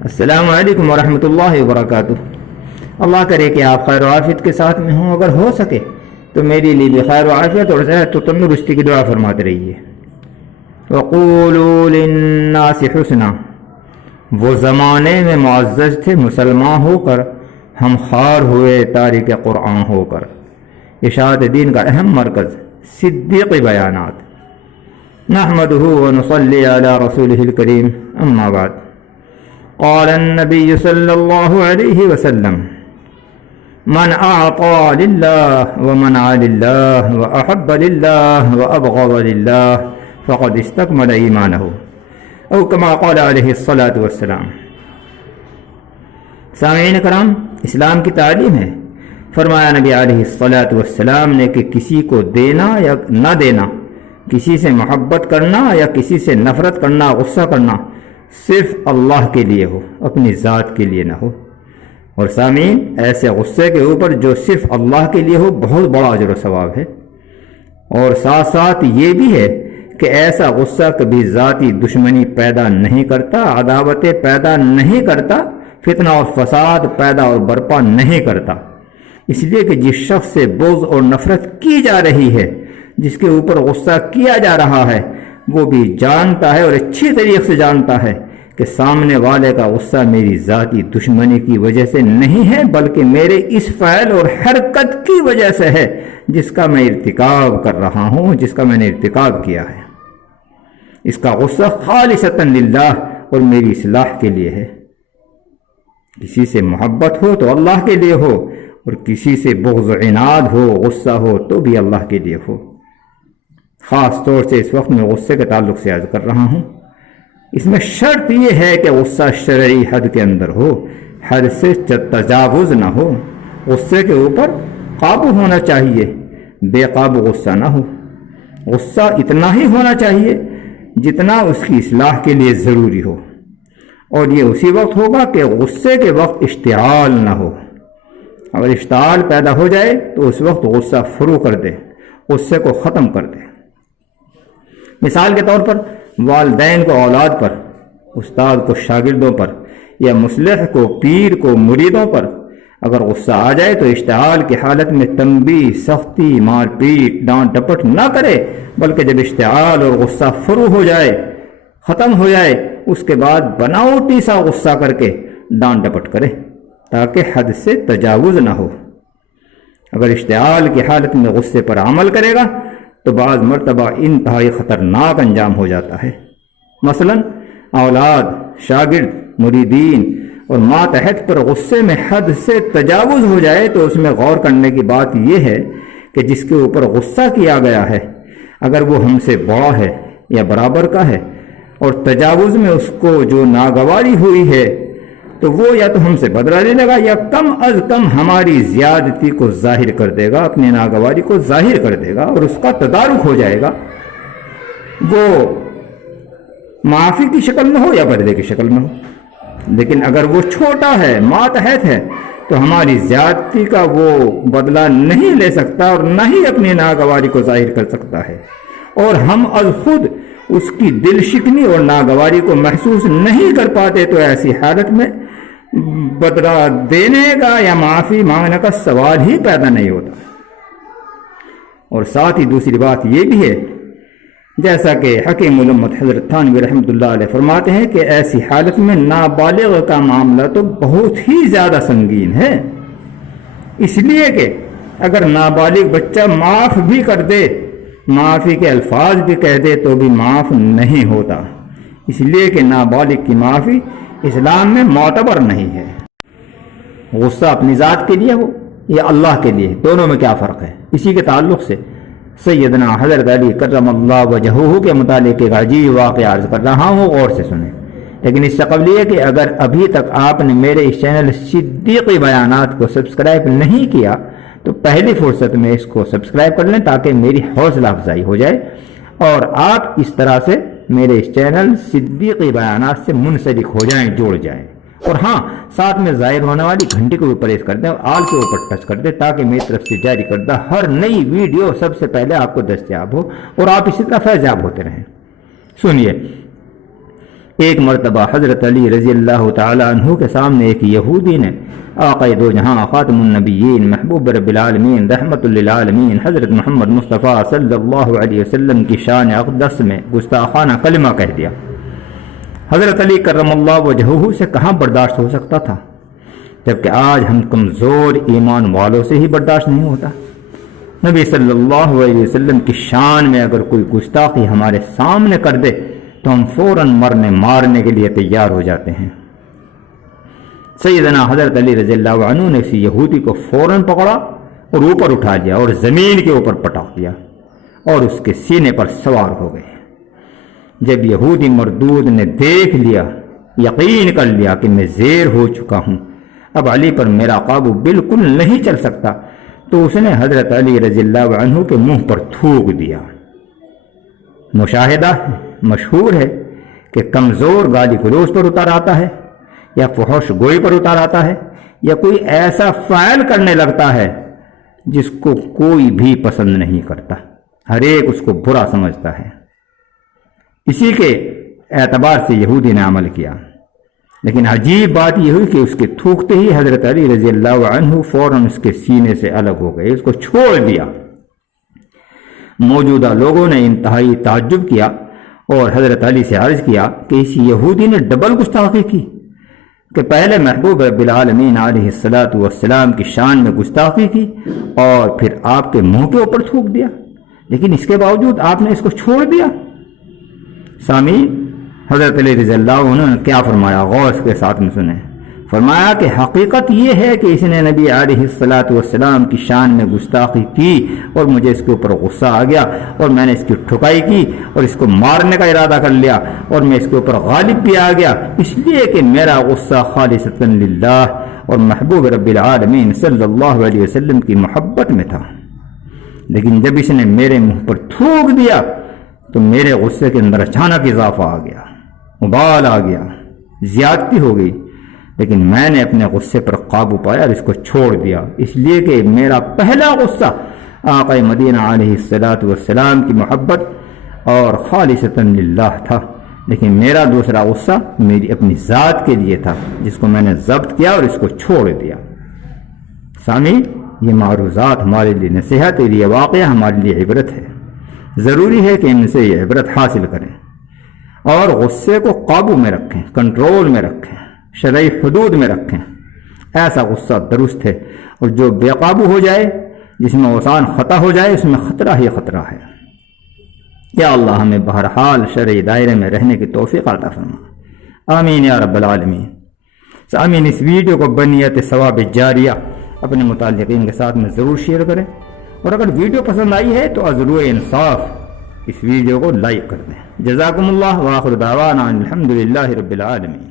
السلام علیکم ورحمۃ اللہ وبرکاتہ۔ اللہ کرے کہ آپ خیر و عافیت کے ساتھ میں ہوں، اگر ہو سکے تو میرے لیے بھی خیر و عافیت اور صحت و تندرستی کی دعا فرماتے رہیے۔ وقولوا للناس حسنا، وہ زمانے میں معزز تھے مسلمان ہو کر، ہم خوار ہوئے تارک قرآن ہو کر۔ اشاعت دین کا اہم مرکز صدیقی بیانات۔ نحمدہ ونصلی علی رسولہ الکریم، اما بعد۔ قال النبی صلی اللہ علیہ وسلم: من اعطى لله ومنع لله واحب لله وابغض لله فقد استكمل ایمانه، او كما قال علیہ الصلاة والسلام۔ سامعین کرام، اسلام کی تعلیم ہے، فرمایا نبی علیہ الصلاة والسلام نے کہ کسی کو دینا یا نہ دینا، کسی سے محبت کرنا یا کسی سے نفرت کرنا، غصہ کرنا، صرف اللہ کے لیے ہو، اپنی ذات کے لیے نہ ہو۔ اور سامعین، ایسے غصے کے اوپر جو صرف اللہ کے لیے ہو بہت بڑا اجر و ثواب ہے۔ اور ساتھ ساتھ یہ بھی ہے کہ ایسا غصہ کبھی ذاتی دشمنی پیدا نہیں کرتا، عداوتیں پیدا نہیں کرتا، فتنہ اور فساد پیدا اور برپا نہیں کرتا۔ اس لیے کہ جس شخص سے بغض اور نفرت کی جا رہی ہے، جس کے اوپر غصہ کیا جا رہا ہے، وہ بھی جانتا ہے اور اچھی طریقے سے جانتا ہے کہ سامنے والے کا غصہ میری ذاتی دشمنی کی وجہ سے نہیں ہے، بلکہ میرے اس فعل اور حرکت کی وجہ سے ہے جس کا میں ارتکاب کر رہا ہوں، جس کا میں نے ارتکاب کیا ہے۔ اس کا غصہ خالصتاً للہ اور میری اصلاح کے لیے ہے۔ کسی سے محبت ہو تو اللہ کے لیے ہو، اور کسی سے بغض و عناد ہو، غصہ ہو تو بھی اللہ کے لیے ہو۔ خاص طور سے اس وقت میں غصے کے تعلق سے عرض کر رہا ہوں، اس میں شرط یہ ہے کہ غصہ شرعی حد کے اندر ہو، حد سے تجاوز نہ ہو۔ غصے کے اوپر قابو ہونا چاہیے، بے قابو غصہ نہ ہو۔ غصہ اتنا ہی ہونا چاہیے جتنا اس کی اصلاح کے لیے ضروری ہو، اور یہ اسی وقت ہوگا کہ غصے کے وقت اشتعال نہ ہو۔ اگر اشتعال پیدا ہو جائے تو اس وقت غصہ فرو کر دے، غصے کو ختم کر دے۔ مثال کے طور پر والدین کو اولاد پر، استاد کو شاگردوں پر، یا مصلح کو پیر کو مریدوں پر اگر غصہ آ جائے تو اشتعال کی حالت میں تنبیہ، سختی، مار پیٹ، ڈانٹ ڈپٹ نہ کرے، بلکہ جب اشتعال اور غصہ فرو ہو جائے، ختم ہو جائے، اس کے بعد بناوٹی سا غصہ کر کے ڈانٹ ڈپٹ کرے تاکہ حد سے تجاوز نہ ہو۔ اگر اشتعال کی حالت میں غصے پر عمل کرے گا تو بعض مرتبہ انتہائی خطرناک انجام ہو جاتا ہے۔ مثلا اولاد، شاگرد، مریدین اور ماتحت پر غصے میں حد سے تجاوز ہو جائے تو اس میں غور کرنے کی بات یہ ہے کہ جس کے اوپر غصہ کیا گیا ہے، اگر وہ ہم سے بڑا ہے یا برابر کا ہے، اور تجاوز میں اس کو جو ناگواری ہوئی ہے تو وہ یا تو ہم سے بدلہ لے لے گا یا کم از کم ہماری زیادتی کو ظاہر کر دے گا، اپنی ناگواری کو ظاہر کر دے گا اور اس کا تدارک ہو جائے گا۔ وہ معافی کی شکل میں ہو یا بدلے کی شکل میں ہو۔ لیکن اگر وہ چھوٹا ہے، ماتحت ہے، تو ہماری زیادتی کا وہ بدلہ نہیں لے سکتا اور نہ ہی اپنی ناگواری کو ظاہر کر سکتا ہے، اور ہم از خود اس کی دل شکنی اور ناگواری کو محسوس نہیں کر پاتے، تو ایسی حالت میں بدلہ دینے کا یا معافی مانگنے کا سوال ہی پیدا نہیں ہوتا۔ اور ساتھ ہی دوسری بات یہ بھی ہے، جیسا کہ حکیم الامت حضرت تھانوی رحمۃ اللہ علیہ فرماتے ہیں کہ ایسی حالت میں نابالغ کا معاملہ تو بہت ہی زیادہ سنگین ہے، اس لیے کہ اگر نابالغ بچہ معاف بھی کر دے، معافی کے الفاظ بھی کہہ دے تو بھی معاف نہیں ہوتا، اس لیے کہ نابالغ کی معافی اسلام میں معتبر نہیں ہے۔ غصہ اپنی ذات کے لیے ہو یا اللہ کے لیے، دونوں میں کیا فرق ہے؟ اسی کے تعلق سے سیدنا حضرت علی کرم اللہ وجہہ کے متعلق ایک عجیب واقعہ عرض کر رہا ہوں، غور سے سنیں۔ لیکن اس سے قبل یہ کہ اگر ابھی تک آپ نے میرے اس چینل صدیقی بیانات کو سبسکرائب نہیں کیا تو پہلی فرصت میں اس کو سبسکرائب کر لیں تاکہ میری حوصلہ افزائی ہو جائے اور آپ اس طرح سے میرے اس چینل صدیقی بیانات سے منسلک ہو جائیں، جوڑ جائیں۔ اور ہاں، ساتھ میں ظاہر ہونے والی گھنٹی کو بھی پریس کر دیں اور آل کے اوپر ٹچ کر دیں تاکہ میری طرف سے جاری کردہ ہر نئی ویڈیو سب سے پہلے آپ کو دستیاب ہو اور آپ اسی طرح فیضیاب ہوتے رہیں۔ سنیے، ایک مرتبہ حضرت علی رضی اللہ تعالی عنہ کے سامنے ایک یہودی نے آقا دو جہاں خاتم النبیین محبوب رب العالمین رحمت للعالمین حضرت محمد مصطفیٰ صلی اللہ علیہ وسلم کی شان اقدس میں گستاخانہ کلمہ کہہ دیا۔ حضرت علی کرم اللہ وجہہ سے کہاں برداشت ہو سکتا تھا، جبکہ آج ہم کمزور ایمان والوں سے ہی برداشت نہیں ہوتا۔ نبی صلی اللہ علیہ وسلم کی شان میں اگر کوئی گستاخی ہمارے سامنے کر دے تو ہم فوراً مرنے مارنے کے لیے تیار ہو جاتے ہیں۔ سیدنا حضرت علی رضی اللہ عنہ نے اسی یہودی کو فوراً پکڑا اور اوپر اٹھا لیا اور زمین کے اوپر پٹاخ دیا اور اس کے سینے پر سوار ہو گئے۔ جب یہودی مردود نے دیکھ لیا، یقین کر لیا کہ میں زیر ہو چکا ہوں، اب علی پر میرا قابو بالکل نہیں چل سکتا، تو اس نے حضرت علی رضی اللہ عنہ کے منہ پر تھوک دیا۔ مشاہدہ مشہور ہے کہ کمزور گالی گلوچ پر اتر آتا ہے یا فحش گوئی پر اتر آتا ہے یا کوئی ایسا فعل کرنے لگتا ہے جس کو کوئی بھی پسند نہیں کرتا، ہر ایک اس کو برا سمجھتا ہے۔ اسی کے اعتبار سے یہودی نے عمل کیا، لیکن عجیب بات یہ ہوئی کہ اس کے تھوکتے ہی حضرت علی رضی اللہ عنہ فوراً اس کے سینے سے الگ ہو گئے، اس کو چھوڑ دیا۔ موجودہ لوگوں نے انتہائی تعجب کیا اور حضرت علی سے عرض کیا کہ اس یہودی نے ڈبل گستاخی کی کہ پہلے محبوب رب العالمین علیہ الصلاۃ والسلام کی شان میں گستاخی کی اور پھر آپ کے منہ کے اوپر تھوک دیا، لیکن اس کے باوجود آپ نے اس کو چھوڑ دیا۔ سامعین، حضرت علی رضی اللہ عنہ نے کیا فرمایا، غور کے ساتھ میں سنیں۔ فرمایا کہ حقیقت یہ ہے کہ اس نے نبی علیہ الصلاۃ والسلام کی شان میں گستاخی کی اور مجھے اس کے اوپر غصہ آ گیا اور میں نے اس کی ٹھکائی کی اور اس کو مارنے کا ارادہ کر لیا اور میں اس کے اوپر غالب بھی آ گیا، اس لیے کہ میرا غصہ خالصتاً للہ اور محبوب رب العالمین صلی اللہ علیہ وسلم کی محبت میں تھا۔ لیکن جب اس نے میرے منہ پر تھوک دیا تو میرے غصے کے اندر اچانک اضافہ آ گیا، ابال آ گیا، زیادتی ہو گئی، لیکن میں نے اپنے غصے پر قابو پایا اور اس کو چھوڑ دیا، اس لیے کہ میرا پہلا غصہ آقا مدینہ علیہ الصلاۃ والسلام کی محبت اور خالصتاً للہ تھا، لیکن میرا دوسرا غصہ میری اپنی ذات کے لیے تھا جس کو میں نے ضبط کیا اور اس کو چھوڑ دیا۔ سامعین، یہ معروضات ہمارے لیے نصیحت اور یہ واقعہ ہمارے لیے عبرت ہے، ضروری ہے کہ ان سے یہ عبرت حاصل کریں اور غصے کو قابو میں رکھیں، کنٹرول میں رکھیں، شرعی حدود میں رکھیں۔ ایسا غصہ درست ہے اور جو بے قابو ہو جائے، جس میں اوسان خطا ہو جائے، اس میں خطرہ ہی خطرہ ہے۔ یا اللہ ہمیں بہرحال شرعی دائرے میں رہنے کی توفیق عطا فرما، آمین یا رب العالمین۔ آمین۔ اس ویڈیو کو بنیت ثواب جاریہ اپنے متعلقین کے ساتھ میں ضرور شیئر کریں، اور اگر ویڈیو پسند آئی ہے تو عزلو انصاف اس ویڈیو کو لائک کر دیں۔ جزاکم اللہ، وآخر دعوانا الحمدللہ رب العالمین۔